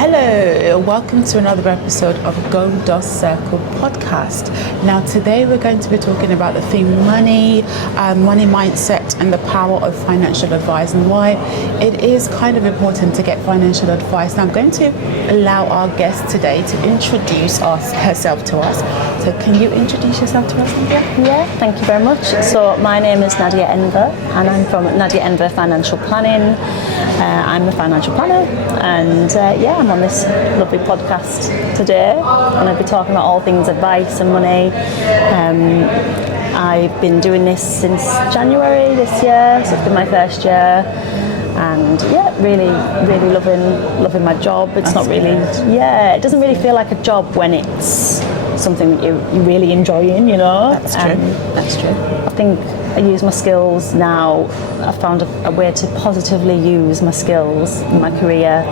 Hello, welcome to another episode of Goldust Circle podcast. Now today we're going to be talking about the theme money mindset and the power of financial advice and why it is kind of important to get financial advice. Now I'm going to allow our guest today to introduce herself to us. So can you introduce yourself to us, Nadia? Yeah, thank you very much. So my name is Nadia Enver and I'm from Nadia Enver Financial Planning. I'm a financial planner and I'm on this lovely podcast today and I'll be talking about all things advice and money. I've been doing this since January this year, so it's been my first year, and really loving my job. It's not really, it doesn't really feel like a job when it's something that you're really enjoying, you know. That's true. I think I use my skills now. I've found a way to positively use my skills in my career.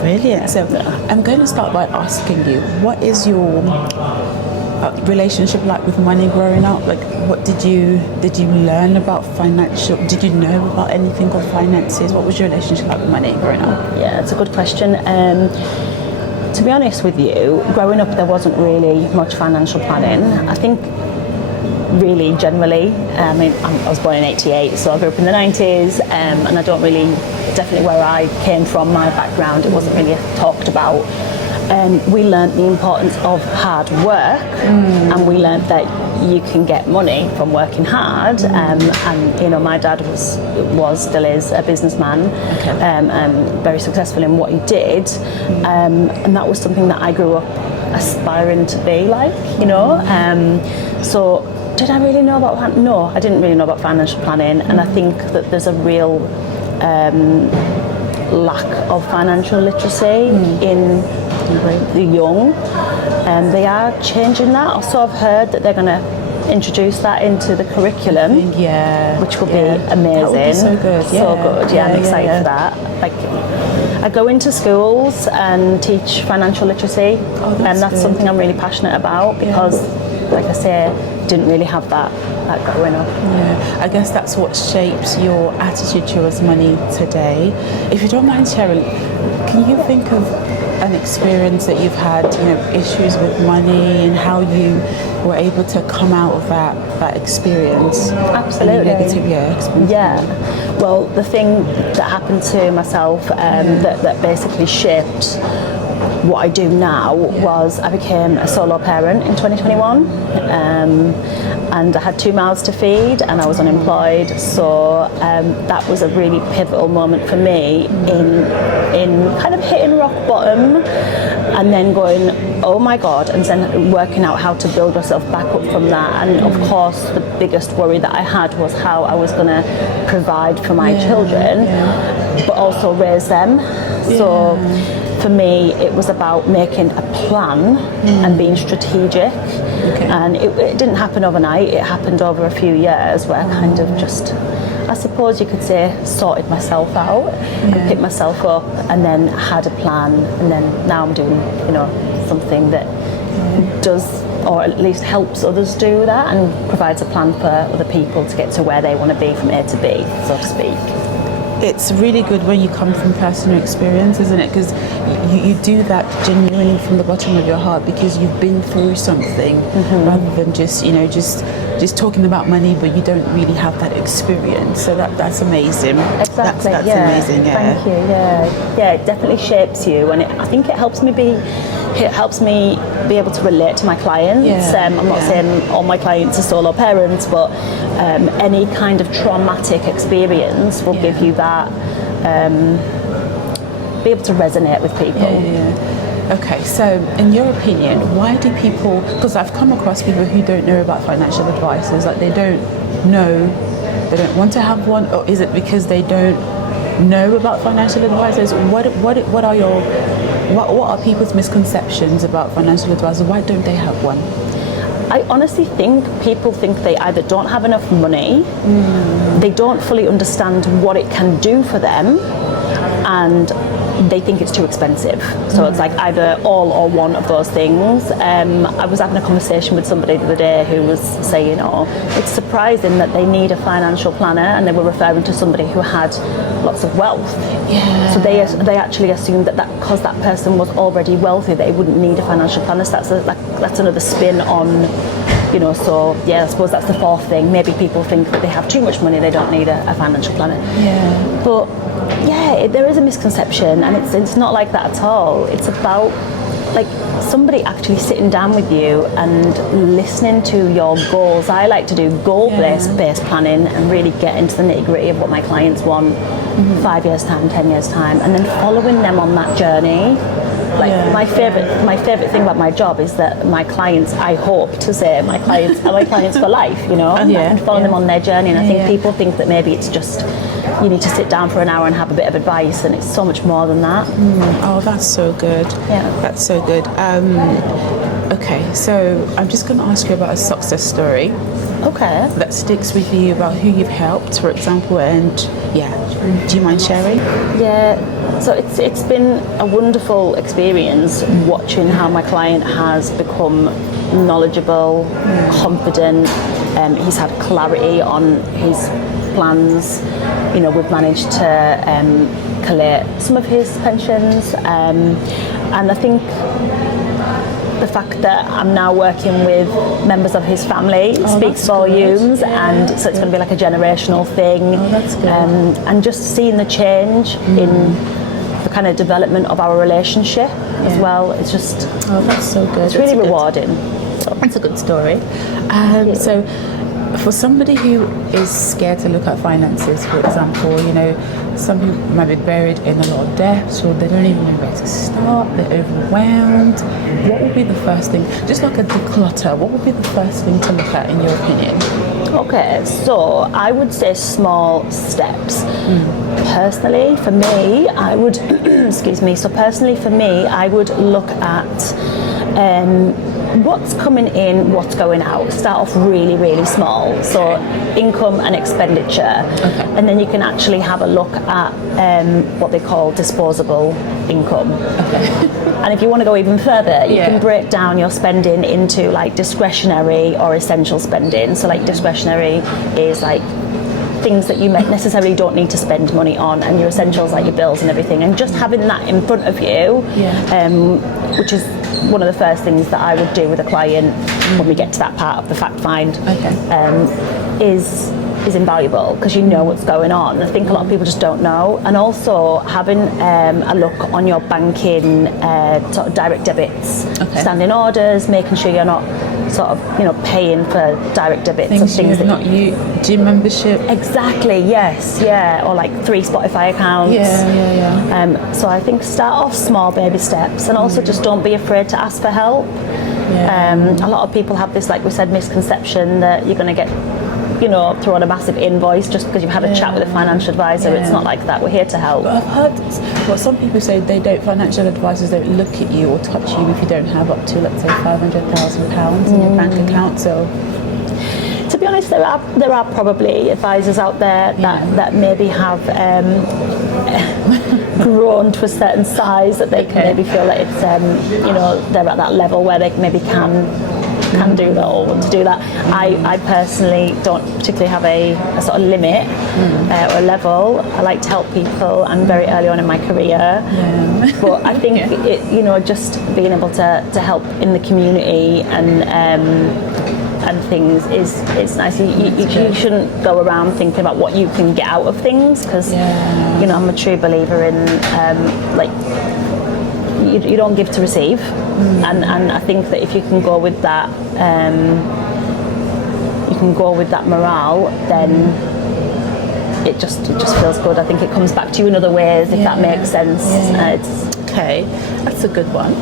Brilliant. So I'm going to start by asking you, what is your relationship like with money growing up? Like, what did you learn about financial? Did you know about anything of finances? What was your relationship like with money growing up? Yeah, it's a good question. To be honest with you, growing up there wasn't really much financial planning. I think really generally, I was born in 88, so I grew up in the 90s, and I don't really, definitely where I came from, my background, it wasn't really talked about. We learnt the importance of hard work, and we learnt that you can get money from working hard. And you know, my dad still is a businessman, and very successful in what he did, and that was something that I grew up aspiring to be like, you know. So did I really know about? No, I didn't really know about financial planning, and I think that there's a real lack of financial literacy in the young, and they are changing that. Also, I've heard that they're going to introduce that into the curriculum, which will be amazing. That would be so good. I'm excited for that. Like, I go into schools and teach financial literacy, and that's something I'm really passionate about because, like I say, didn't really have that growing up. Yeah, I guess that's what shapes your attitude towards money today. If you don't mind sharing, can you think of an experience that you've had, you know, issues with money and how you were able to come out of that experience? Absolutely. Negative experience. Yeah. Well, the thing that happened to myself that basically shaped what I do now was I became a solo parent in 2021, and I had 2 mouths to feed and I was unemployed, so that was a really pivotal moment for me in kind of hitting rock bottom and then going, oh my God, and then working out how to build yourself back up from that. And of course the biggest worry that I had was how I was going to provide for my children but also raise them. So for me, it was about making a plan and being strategic. And it didn't happen overnight. It happened over a few years where I kind of just, I suppose you could say, sorted myself out and picked myself up and then had a plan. And then now I'm doing, you know, something that does, or at least helps others do that and provides a plan for other people to get to where they want to be from A to B, so to speak. It's really good when you come from personal experience, isn't it? Because you do that genuinely from the bottom of your heart because you've been through something, rather than just talking about money, but you don't really have that experience. So that's amazing. Exactly. That's amazing. Yeah. Thank you. Yeah. It definitely shapes you, and I think it helps me be able to relate to my clients. I'm not saying all my clients are solo parents, but any kind of traumatic experience will give you that, be able to resonate with people. Okay, so in your opinion, why do people, because I've come across people who don't know about financial advisors, like they don't know, they don't want to have one, or is it because they don't know about financial advisors? What are people's misconceptions about financial advisors? Why don't they have one? I honestly think people think they either don't have enough money, they don't fully understand what it can do for them, and they think it's too expensive. So it's like either all or one of those things. I was having a conversation with somebody the other day who was saying, it's surprising that they need a financial planner, and they were referring to somebody who had lots of wealth. Yeah. So they actually assumed that because that person was already wealthy, they wouldn't need a financial planner. So that's another spin on, so yeah, I suppose that's the fourth thing. Maybe people think that they have too much money, they don't need a financial planner. Yeah. But yeah, there is a misconception, and it's not like that at all. It's about like somebody actually sitting down with you and listening to your goals. I like to do goal-based planning and really get into the nitty-gritty of what my clients want 5 years time, 10 years time, and then following them on that journey. My favorite thing about my job is that my clients, I hope to say, my clients are my clients for life, and following them on their journey. And I think people think that maybe it's just you need to sit down for an hour and have a bit of advice, and it's so much more than that. Oh, that's so good. Yeah, that's so good. Okay, so I'm just going to ask you about a success story. Okay. That sticks with you, about who you've helped, for example, and do you mind sharing? Yeah, so it's been a wonderful experience watching how my client has become knowledgeable, confident. He's had clarity on his plans. We've managed to collate some of his pensions, and I think the fact that I'm now working with members of his family speaks volumes, and so it's going to be like a generational thing. That's good. And just seeing the change in the kind of development of our relationship as well. It's just that's so good. It's really rewarding. It's a good story. So for somebody who is scared to look at finances, for example, some people might be buried in a lot of debts, or they don't even know where to start, they're overwhelmed. What would be the first thing, just like a declutter, what would be the first thing to look at in your opinion? Okay, so I would say small steps. Personally, for me, I would, I would look at what's coming in, what's going out. Start off really, really small. So income and expenditure. And then you can actually have a look at what they call disposable income. And if you want to go even further, you can break down your spending into like discretionary or essential spending. So like discretionary is like things that you necessarily don't need to spend money on, and your essentials like your bills and everything. And just having that in front of you, which is one of the first things that I would do with a client when we get to that part of the fact find, is invaluable, because you know what's going on. I think a lot of people just don't know. And also having a look on your banking sort of direct debits, standing orders, making sure you're not sort of paying for direct debits of things that not gym membership. Exactly, yes, or like 3 Spotify accounts. So I think start off small baby steps, and also just don't be afraid to ask for help. A lot of people have this, like we said, misconception that you're going to get thrown a massive invoice just because you've had a chat with a financial advisor. It's not like that. We're here to help. But I've heard some people say financial advisors don't look at you or touch you if you don't have up to, let's say, £500,000 in your bank account. So to be honest, there are probably advisors out there that maybe have grown to a certain size that they can maybe feel that it's they're at that level where they maybe can do that or want to do that. I personally don't particularly have a sort of limit or a level. I like to help people. I'm very early on in my career, but I think just being able to help in the community and things is nice. You shouldn't go around thinking about what you can get out of things, because I'm a true believer in you don't give to receive, and I think that if you can go with that morale, then it just feels good. I think it comes back to you in other ways, if that makes sense. That's a good one.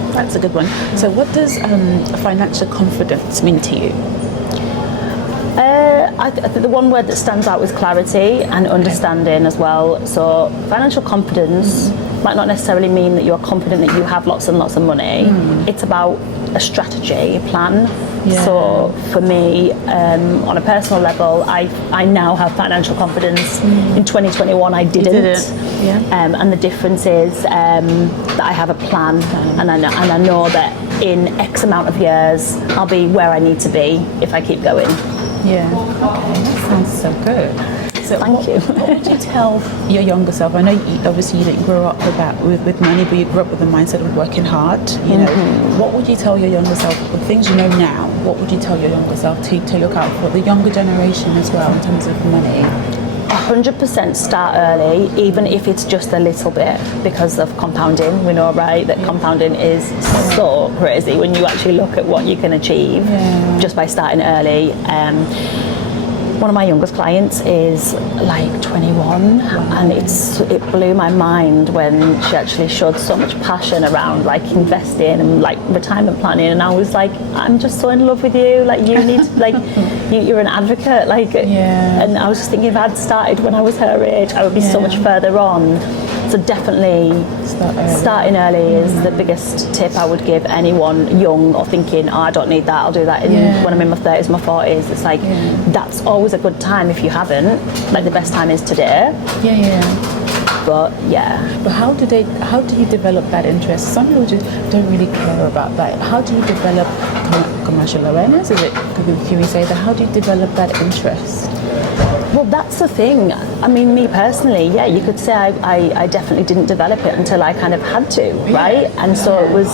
So what does financial confidence mean to you? I think the one word that stands out is clarity and understanding as well. So financial confidence might not necessarily mean that you're confident that you have lots and lots of money. It's about a strategy, a plan. So for me, on a personal level, I now have financial confidence. In 2021, I didn't. And the difference is that I have a plan, and I know that in X amount of years, I'll be where I need to be if I keep going. Yeah. Okay, that sounds so good. So Thank you. What would you tell your younger self? I know obviously you didn't grow up with money, but you grew up with the mindset of working hard. You know, what would you tell your younger self? The things you know now, what would you tell your younger self to look out for? The younger generation as well in terms of money. 100% start early, even if it's just a little bit, because of compounding. We know, right, that compounding is so crazy when you actually look at what you can achieve just by starting early. One of my youngest clients is like 21, and it blew my mind when she actually showed so much passion around like investing and like retirement planning, and I was like, I'm just so in love with you, like you need like you're an advocate, like and I was just thinking if I'd started when I was her age, I would be so much further on. So definitely starting early is the biggest tip I would give anyone young or thinking, I don't need that, I'll do that when I'm in my 30s, my 40s. It's like, that's always a good time if you haven't. Like the best time is today. But how do you develop that interest? Some people just don't really care about that. How do you develop commercial awareness? Can we say that? How do you develop that interest? Well, that's the thing. I mean, me personally, you could say I definitely didn't develop it until I kind of had to, right? And so it was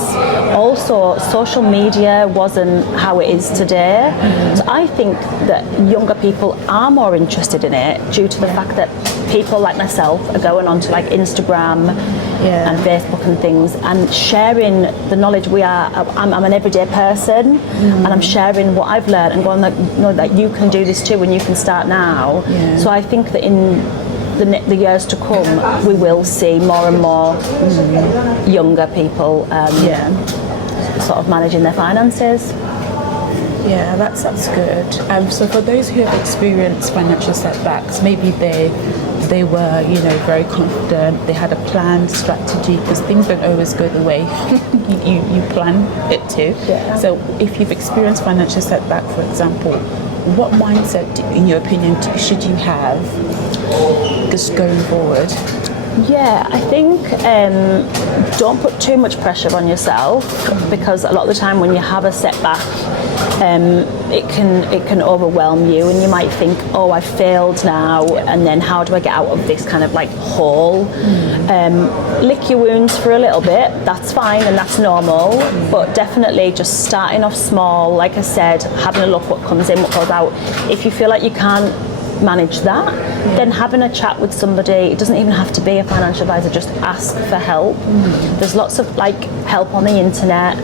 also, social media wasn't how it is today. So I think that younger people are more interested in it due to the fact that people like myself are going on to like Instagram and Facebook and things and sharing the knowledge. I'm an everyday person, and I'm sharing what I've learned and going like, no, that you can do this too and you can start now. So I think that in the years to come, we will see more and more younger people sort of managing their finances. Yeah, that's good. So for those who have experienced financial setbacks, maybe they were, very confident, they had a planned strategy, because things don't always go the way you plan it to. So if you've experienced financial setback, for example, what mindset, in your opinion, should you have just going forward? Yeah, I think don't put too much pressure on yourself, because a lot of the time when you have a setback, it can overwhelm you, and you might think, oh, I failed now, and then how do I get out of this kind of like hole? Lick your wounds for a little bit, that's fine and that's normal, but definitely just starting off small, like I said, having a look what comes in, what goes out. If you feel like you can't manage that, then having a chat with somebody, it doesn't even have to be a financial advisor, just ask for help. There's lots of like help on the internet.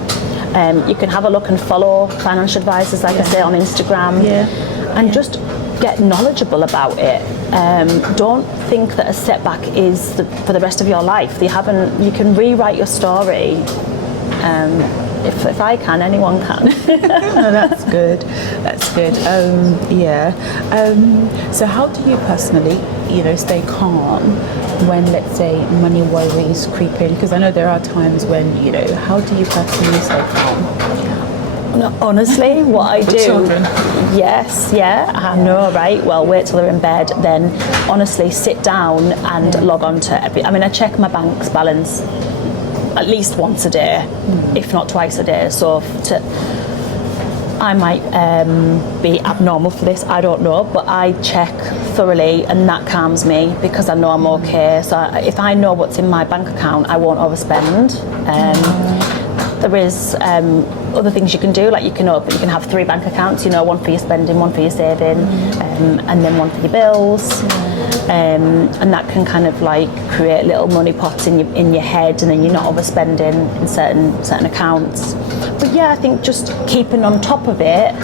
You can have a look and follow financial advisors, like I say, on Instagram, and just get knowledgeable about it. Don't think that a setback is for the rest of your life. You can rewrite your story. If I can, anyone can. No, that's good. That's good. So how do you personally, stay calm when, let's say, money worries creep in? Because I know there are times when, how do you personally stay calm? No, honestly, what I do, children. I know, right? Well, wait till they're in bed, then honestly sit down and log on to I check my bank's balance at least once a day, if not twice a day. So I might be abnormal for this, I don't know, but I check thoroughly, and that calms me because I know I'm okay. So if I know what's in my bank account, I won't overspend. There is other things you can do, like you can have 3 bank accounts, one for your spending, one for your saving, and then one for your bills. And that can kind of like create little money pots in your head, and then you're not overspending in certain accounts. But I think just keeping on top of it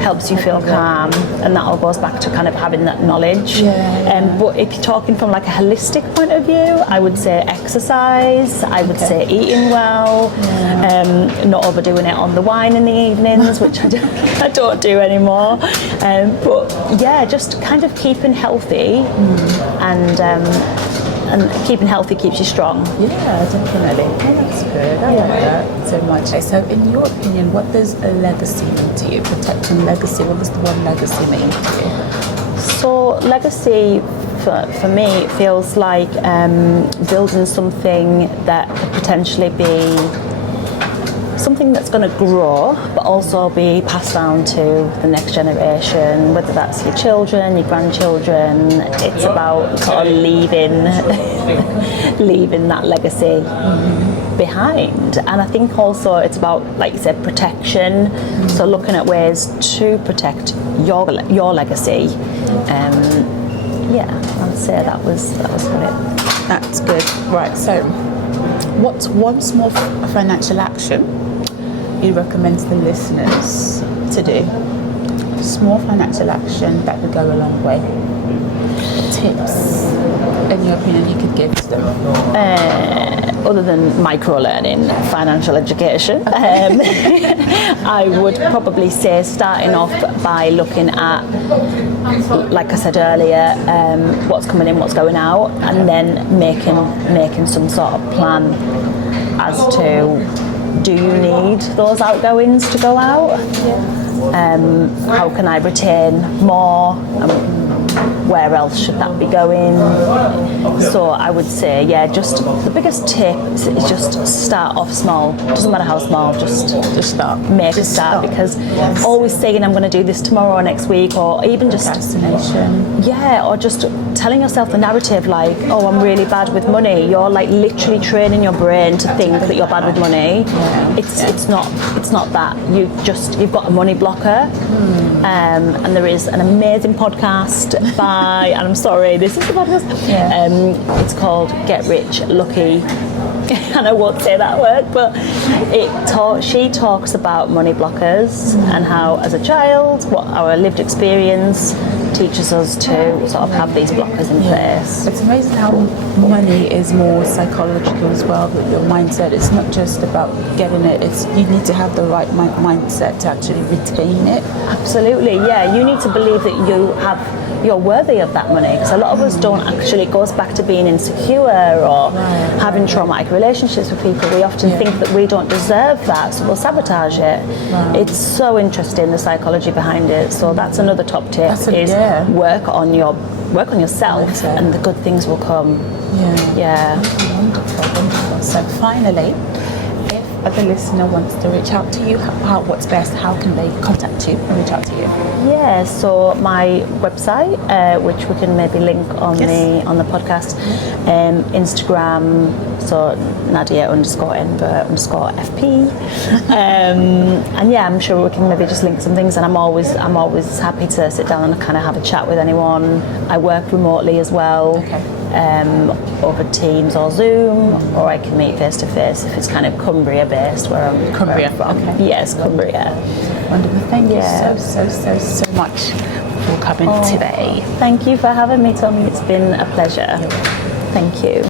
helps you feel calm, and that all goes back to kind of having that knowledge. But if you're talking from like a holistic point of view, I would say exercise, I would say eating well, not overdoing it on the wine in the evenings, which I don't do anymore. But yeah, just kind of keeping healthy, and keeping healthy keeps you strong. Yeah, definitely. Oh, that's good. I like that so much. So, in your opinion, what does a legacy mean to you? Protecting legacy. What does the word legacy mean to you? So, legacy for me feels like building something that could potentially be something that's going to grow, but also be passed down to the next generation, whether that's your children, your grandchildren. It's about sort of leaving that legacy behind. And I think also it's about, like you said, protection. So looking at ways to protect your legacy. I'd say that was it. That's good. Right. So, what's one small financial action you recommend to the listeners to do? Small financial action that would go a long way. Tips, in your opinion, you could give to them? Other than micro-learning financial education, I would probably say starting off by looking at, like I said earlier, what's coming in, what's going out, and then making some sort of plan as to, do you need those outgoings to go out? How can I retain more? Where else should that be going? So I would say, just the biggest tip is just start off small. Doesn't matter how small, just start. Make a start, because always saying I'm going to do this tomorrow or next week, or even just destination. Yeah, or just telling yourself the narrative like, oh, I'm really bad with money. You're like literally training your brain to think that you're bad with money. It's not that. You've got a money blocker. And there is an amazing podcast by, and I'm sorry, this is the podcast. It's called Get Rich Lucky. And I won't say that word, but she talks about money blockers and how, as a child, what our lived experience teaches us to sort of have these blockers in place. It's amazing how money is more psychological as well, with your mindset. It's not just about getting it, it's you need to have the right mindset to actually retain it. Absolutely, yeah. You need to believe that you're worthy of that money, because a lot of us don't actually. It goes back to being insecure or having traumatic relationships with people. We often think that we don't deserve that, so we'll sabotage it. It's so interesting, the psychology behind it. So that's another top tip, work on yourself, and the good things will come. Wonderful. So finally, if the listener wants to reach out to you, what's best? How can they contact you and reach out to you? Yeah, so my website, which we can maybe link on the podcast, Instagram, so Nadia_Enver_FP, and I'm sure we can maybe just link some things. And I'm always happy to sit down and kind of have a chat with anyone. I work remotely as well. Over Teams or Zoom, or I can meet face to face if it's kind of Cumbria based, where I'm from. Okay. Yes, Cumbria. Wonderful. Thank you so much for coming today. Thank you for having me, Tommy. It's been a pleasure. Thank you.